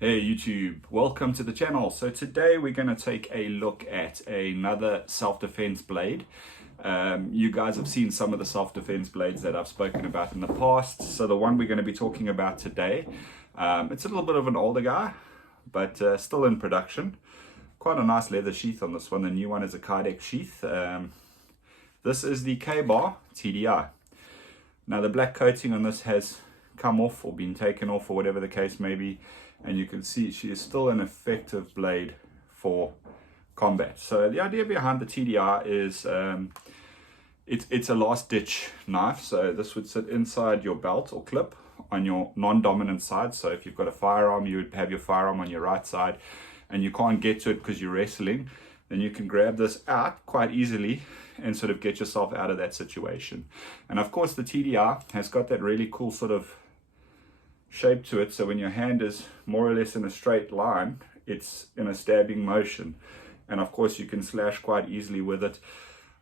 Hey YouTube, welcome to the channel. So today we're going to take a look at another self-defense blade. You guys have seen some of the self-defense blades that I've spoken about in the past. So the one we're going to be talking about today, it's a little bit of an older guy, but still in production. Quite a nice leather sheath on this one. The new one is a Kydex sheath. This is the Bar TDI. Now the black coating on this has come off or been taken off or whatever the case may be, and you can see she is still an effective blade for combat. So the idea behind the TDI is it's a last ditch knife. So this would sit inside your belt or clip on your non-dominant side. So if you've got a firearm, you would have your firearm on your right side and you can't get to it because you're wrestling, then you can grab this out quite easily and sort of get yourself out of that situation. And of course the TDI has got that really cool sort of shape to it, so when your hand is more or less in a straight line, it's in a stabbing motion, and of course you can slash quite easily with it.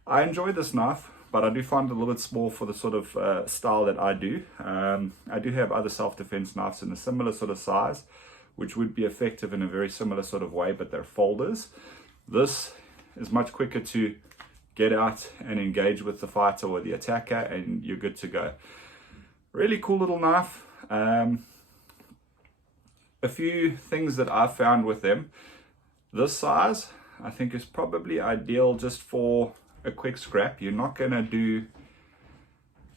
I enjoy this knife, but I do find it a little bit small for the sort of style that I do. I do have other self-defense knives in a similar sort of size, which would be effective in a very similar sort of way, but they're folders. This is much quicker to get out and engage with the fighter or the attacker, and you're good to go. Really cool little knife. A few things that I've found with them: this size I think is probably ideal just for a quick scrap. You're not going to do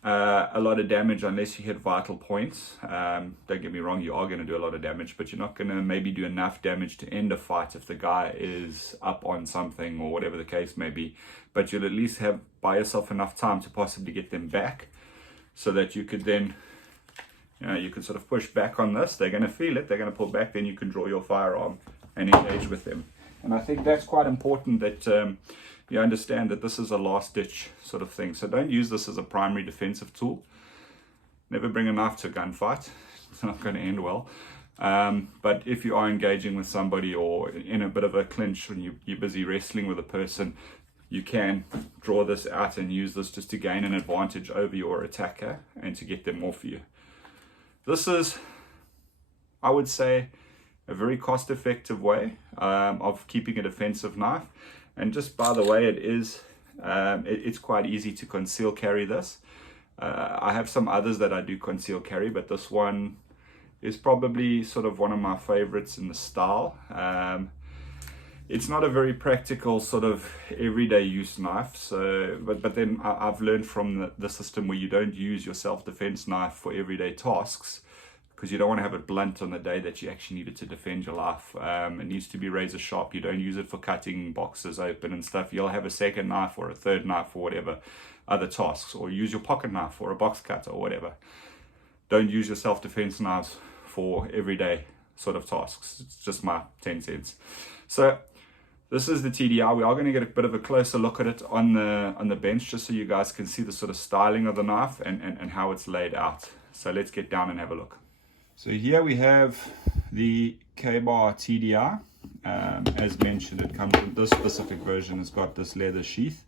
a lot of damage unless you hit vital points. Don't get me wrong, you are going to do a lot of damage, but you're not going to maybe do enough damage to end a fight if the guy is up on something or whatever the case may be. But you'll at least have buy yourself enough time to possibly get them back, so that you could then, you can sort of push back on this. They're going to feel it, they're going to pull back, then you can draw your firearm and engage with them. And I think that's quite important, that you understand that this is a last ditch sort of thing. So don't use this as a primary defensive tool. Never bring a knife to a gunfight. It's not going to end well. But if you are engaging with somebody or in a bit of a clinch and you're busy wrestling with a person, you can draw this out and use this just to gain an advantage over your attacker and to get them off you. This is, I would say, a very cost-effective way of keeping a defensive knife. And just by the way, it's quite easy to conceal carry this. I have some others that I do conceal carry, but this one is probably sort of one of my favorites in the style. It's not a very practical sort of everyday use knife, so but then I've learned from the system where you don't use your self-defense knife for everyday tasks, because you don't want to have it blunt on the day that you actually need it to defend your life. It needs to be razor sharp. You don't use it for cutting boxes open and stuff. You'll have a second knife or a third knife for whatever other tasks, or use your pocket knife or a box cutter or whatever. Don't use your self-defense knives for everyday sort of tasks. It's just my 10 cents. So this is the TDI. We are going to get a bit of a closer look at it on the bench, just so you guys can see the sort of styling of the knife and how it's laid out. So let's get down and have a look. So here we have the Bar TDI. As mentioned, it comes in this specific version. It's got this leather sheath.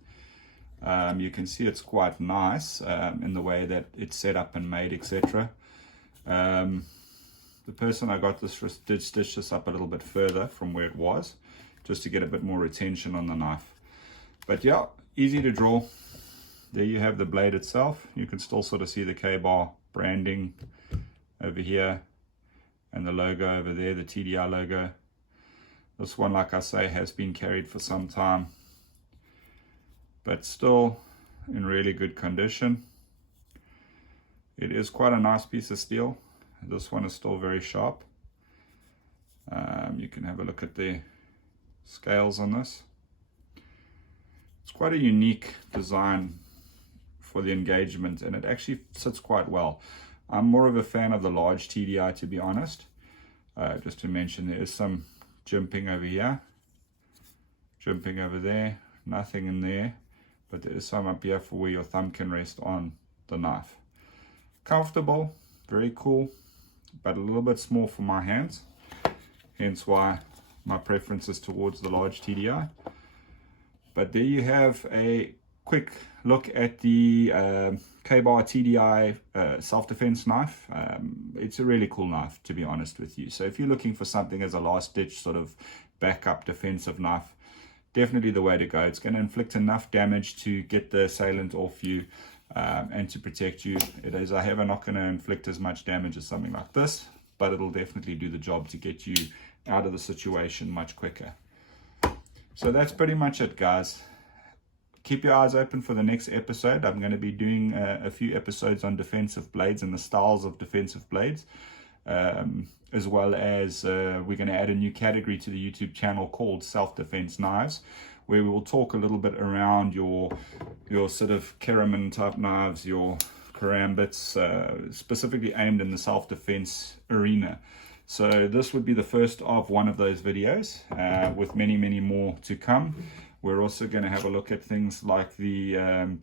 You can see it's quite nice in the way that it's set up and made, etc. The person I got this for did stitch this up a little bit further from where it was, just to get a bit more retention on the knife. But yeah, easy to draw. There you have the blade itself. You can still sort of see the Bar branding over here and the logo over there, the TDI logo. This one, like I say, has been carried for some time, but still in really good condition. It is quite a nice piece of steel. This one is still very sharp. You can have a look at the scales on this. It's quite a unique design for the engagement, and it actually sits quite well. I'm more of a fan of the large TDI, to be honest. Just to mention, there is some jimping over here, jimping over there, nothing in there, but there is some up here for where your thumb can rest on the knife. Comfortable, very cool, but a little bit small for my hands, hence why my preference is towards the large TDI. But there you have a quick look at the Bar TDI self-defense knife. It's a really cool knife, to be honest with you. So if you're looking for something as a last-ditch sort of backup defensive knife, definitely the way to go. It's going to inflict enough damage to get the assailant off you and to protect you. It is, however, not going to inflict as much damage as something like this, but it'll definitely do the job to get you out of the situation much quicker. So that's pretty much it, guys. Keep your eyes open for the next episode. I'm going to be doing a few episodes on defensive blades and the styles of defensive blades, as well as we're going to add a new category to the YouTube channel called self-defense knives, where we will talk a little bit around your sort of Karaman type knives, your karambits, specifically aimed in the self-defense arena. So this would be the first of one of those videos, with many, many more to come. We're also going to have a look at things like the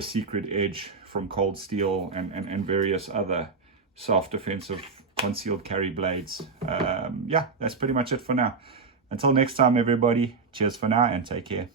secret edge from Cold Steel and various other self-defensive concealed carry blades. Yeah, that's pretty much it for now. Until next time, everybody, cheers for now and take care.